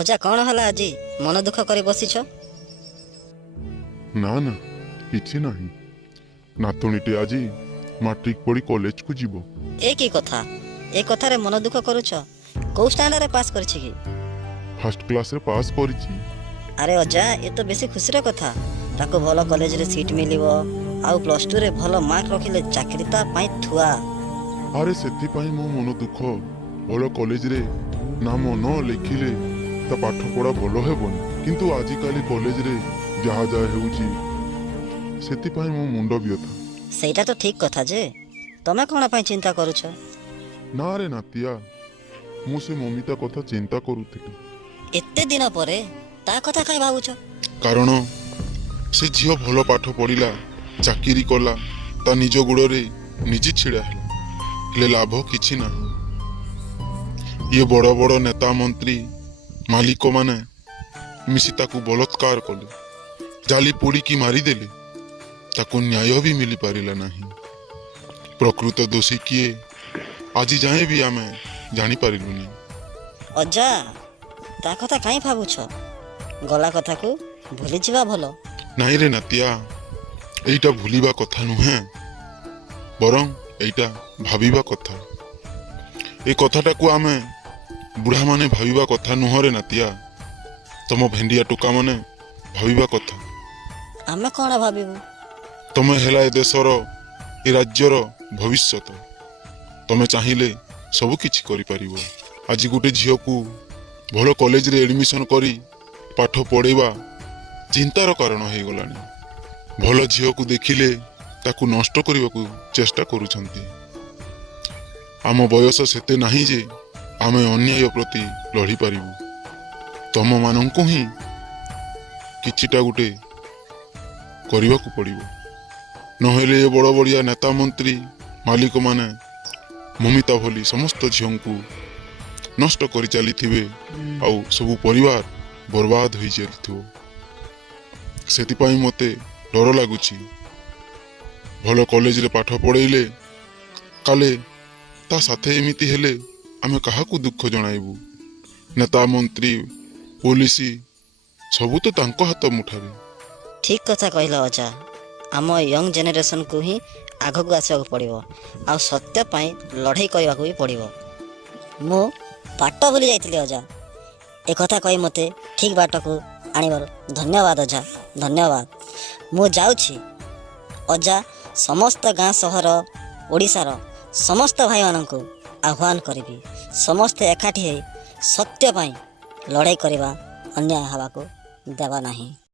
ଅଜା କ'ଣ ହେଲା ଆଜି ମନ ଦୁଃଖ କରି ବସିଛ? ନା ନା କିଛି ନାହିଁ। ନାତୁଣୀଟି ଆଜି ମାଟ୍ରିକ ପଢି କଲେଜକୁ ଯିବ। ଏ କି କଥା? ଏ କଥାରେ ମନ ଦୁଃଖ କରୁଛ? କୋଉ ଷ୍ଟାଣ୍ଡାର୍ଡରେ ପାସ୍ କରିଛି କି? ଫାର୍ଷ୍ଟ କ୍ଲାସରେ ପାସ୍ କରିଛି। ଆରେ ଅଜା, ଏ ତ ବେଶୀ ଖୁସିର କଥା। ତାକୁ ଭଲ କଲେଜରେ ସିଟ୍ ମିଳିବ, ଆଉ +2ରେ ଭଲ ମାର୍କ ରଖିଲେ ଚାକିରି ତା ପାଇଁ ଥୁଆ। ଆରେ ସେଥିପାଇଁ ମୋ ମନ ଦୁଃଖ। ଭଲ କଲେଜରେ ନାମ ନ ଲେଖିଲେ ତା ପାଠ ପଢା ଭଲ ହେବନି। କିନ୍ତୁ ଆଜିକାଲି କଲେଜରେ ଯାହା ଯାହା ହେଉଛି ସେଥିପାଇଁ ମୋ ମୁଣ୍ଡ ବ୍ୟଥା। ସେଇଟା ତ ଠିକ୍ କଥା ଯେ ତମେ କ'ଣ ପାଇଁ ଚିନ୍ତା କରୁଛ? ନା ରେ ନାତିଆ, ମୁଁ ସେ ମମିତା କଥା ଚିନ୍ତା କରୁଥିଲି। ଏତେ ଦିନ ପରେ ତା କଥା କାଇଁ ଭାବୁଛ? କାରଣ ସେ ଝିଅ ଭଲ ପାଠ ପଢିଲା, ଚାକିରି କଲା, ତା ନିଜ ଗୋଡ଼ରେ ନିଜେ ଛିଡ଼ା ହେଲା, ହେଲେ ଲାଭ କିଛି ନାହିଁ। ଇଏ ବଡ଼ ବଡ଼ ନେତା ମନ୍ତ୍ରୀ ମାଲିକମାନେ ମିଶି ତାକୁ ବଳାତ୍କାର କଲେ, ଜାଲି ପୋଡ଼ିକି ମାରିଦେଲେ। ତାକୁ ନ୍ୟାୟ ବି ମିଳିପାରିଲା ନାହିଁ। ପ୍ରକୃତ ଦୋଷୀ କିଏ ଆଜି ଯାଏଁ ବି ଆମେ ଜାଣିପାରିଲୁନି। ଅଜା, ତା କଥା କାଇଁ ଭାବୁଛ? ଗଲା କଥାକୁ ଭୁଲିଯିବା ଭଲ। ନାଇଁରେ ନାତିଆ, ଏଇଟା ଭୁଲିବା କଥା ନୁହେଁ, ବରଂ ଏଇଟା ଭାବିବା କଥା। ଏ କଥାଟାକୁ ଆମେ ବୁଢ଼ାମାନେ ଭାବିବା କଥା ନୁହଁରେ ନାତିଆ। ତମ ଭେଣ୍ଡିଆ ଟୋକାମାନେ ଭାବିବା କଥା। ଆମେ କ'ଣ ଭାବିବୁ? ତମେ ହେଲା ଏ ଦେଶର, ଏ ରାଜ୍ୟର ଭବିଷ୍ୟତ। ତମେ ଚାହିଁଲେ ସବୁ କିଛି କରିପାରିବ। ଆଜି ଗୋଟେ ଝିଅକୁ ଭଲ କଲେଜରେ ଏଡମିସନ କରି ପାଠ ପଢ଼େଇବା ଚିନ୍ତାର କାରଣ ହେଇଗଲାଣି। ଭଲ ଝିଅକୁ ଦେଖିଲେ ତାକୁ ନଷ୍ଟ କରିବାକୁ ଚେଷ୍ଟା କରୁଛନ୍ତି। ଆମ ବୟସ ସେତେ ନାହିଁ ଯେ ଆମେ ଅନ୍ୟାୟ ପ୍ରତି ଲଢ଼ିପାରିବୁ। ତମମାନଙ୍କୁ ହିଁ କିଛିଟା ଗୋଟେ କରିବାକୁ ପଡ଼ିବ। ନହେଲେ ଏ ବଡ଼ ବଡ଼ିଆ ନେତା ମନ୍ତ୍ରୀ ମାଲିକମାନେ ମମିତା ଭଳି ସମସ୍ତ ଝିଅଙ୍କୁ ନଷ୍ଟ କରି ଚାଲିଥିବେ, ଆଉ ସବୁ ପରିବାର ବର୍ବାଦ ହୋଇ ଚାଲିଥିବ। ସେଥିପାଇଁ ମୋତେ ଡର ଲାଗୁଛି। ଭଲ କଲେଜରେ ପାଠ ପଢ଼େଇଲେ କାଲେ ତା ସାଥେ ଏମିତି ହେଲେ ଆମେ କାହାକୁ ଦୁଃଖ ଜଣାଇବୁ? ନେତା ମନ୍ତ୍ରୀ ପୋଲିସ ସବୁ ତ ତାଙ୍କ ହାତ ମୁଠାରେ। ଠିକ୍ କଥା କହିଲ ଅଜା। ଆମ ୟଙ୍ଗ ଜେନେରେସନକୁ ହିଁ ଆଗକୁ ଆସିବାକୁ ପଡ଼ିବ, ଆଉ ସତ୍ୟ ପାଇଁ ଲଢ଼େଇ କରିବାକୁ ବି ପଡ଼ିବ। ମୁଁ ବାଟ ଭୁଲି ଯାଇଥିଲି ଅଜା। ଏ କଥା କହି ମୋତେ ଠିକ୍ ବାଟକୁ ଆଣିବାରୁ ଧନ୍ୟବାଦ ଅଜା, ଧନ୍ୟବାଦ। ମୁଁ ଯାଉଛି ଅଜା। ସମସ୍ତ ଗାଁ ସହର ଓଡ଼ିଶାର ସମସ୍ତ ଭାଇମାନଙ୍କୁ ଆହ୍ୱାନ କରିବି, ସମସ୍ତେ ଏକାଠି ହୋଇ ସତ୍ୟ ପାଇଁ ଲଢ଼େଇ କରିବା, ଅନ୍ୟାୟ ହେବାକୁ ଦେବା ନାହିଁ।